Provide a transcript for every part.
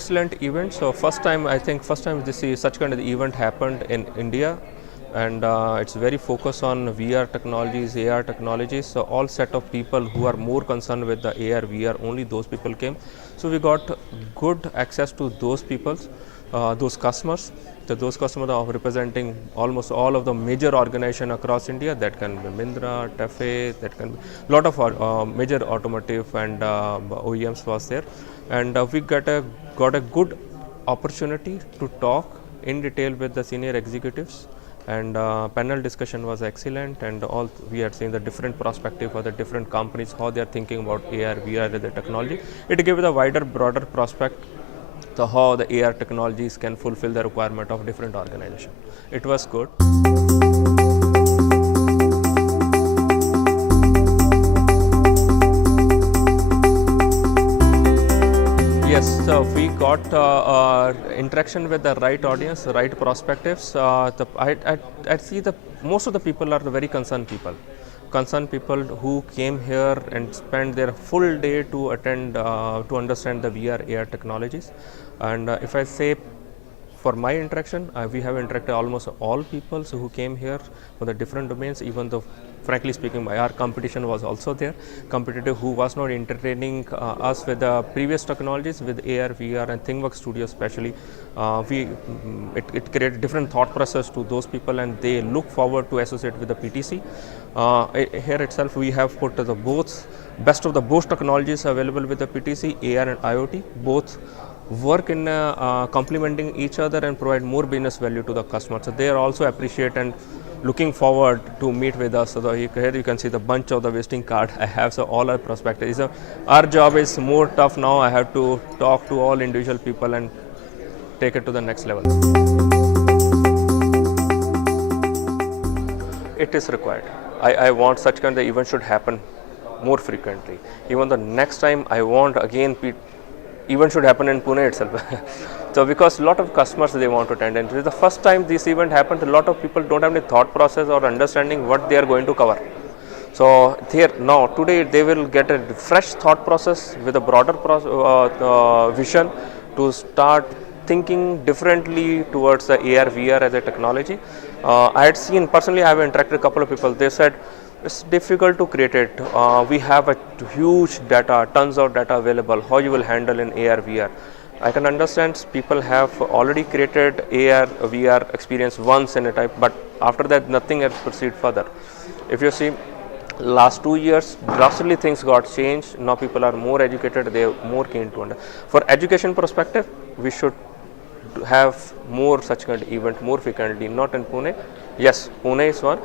excellent event. So first time, I think first time this is such kind of event happened in India, and it's very focused on VR technologies, AR technologies. So all set of people who are more concerned with the AR, VR, only those people came. So we got good access to those people, those customers. So those customers are representing almost all of the major organizations across India. That can be Mindra, Tefe, that can be a lot of major automotive and OEMs was there, and we got a good opportunity to talk in detail with the senior executives, and panel discussion was excellent, and all we had seen the different perspective for the different companies, how they are thinking about AR, VR as a technology. It gave a wider, broader prospect to how the AR technologies can fulfill the requirement of different organizations. It was good. Yes, so we got interaction with the right audience, the right perspectives. I see most of the people are the very concerned people who came here and spent their full day to attend, to understand the VR AR technologies. And if I say for my interaction, we have interacted almost all people who came here for the different domains, even though frankly speaking our competition was also there, competitor who was not entertaining us with the previous technologies with AR, VR and ThinkWorks Studio especially. It created different thought process to those people, and they look forward to associate with the PTC. Here itself we have put the both best of the both technologies available with the PTC, AR and IoT, both work in complementing each other and provide more business value to the customer. So they are also appreciate and looking forward to meet with us. So here you can see the bunch of the visiting card I have. So all our prospects. So our job is more tough now. I have to talk to all individual people and take it to the next level. It is required. I want such kind of event should happen more frequently. Even the next time I want again event should happen in Pune itself. So because a lot of customers they want to attend, and it is the first time this event happened, a lot of people don't have any thought process or understanding what they are going to cover. So here now today they will get a fresh thought process with a broader vision to start thinking differently towards the AR, VR as a technology. I had seen personally, I have interacted with a couple of people. They said it's difficult to create it. We have a huge data, tons of data available. How you will handle in AR, VR? I can understand people have already created AR, VR experience once in a time, but after that nothing has proceeded further. If you see, last 2 years drastically things got changed. Now people are more educated, they are more keen to understand. For education perspective, we should have more such kind of event more frequently, not in Pune. Yes, Pune is one,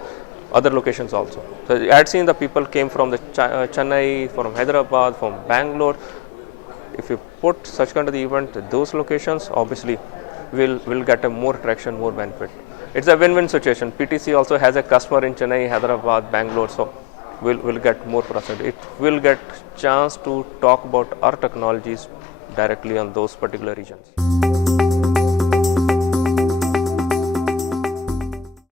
other locations also. So I had seen the people came from the Chennai, from Hyderabad, from Bangalore. If you put such kind of the event at those locations, obviously we'll get a more traction, more benefit. It's a win-win situation. PTC also has a customer in Chennai, Hyderabad, Bangalore, so we'll get more percent. It will get chance to talk about our technologies directly on those particular regions.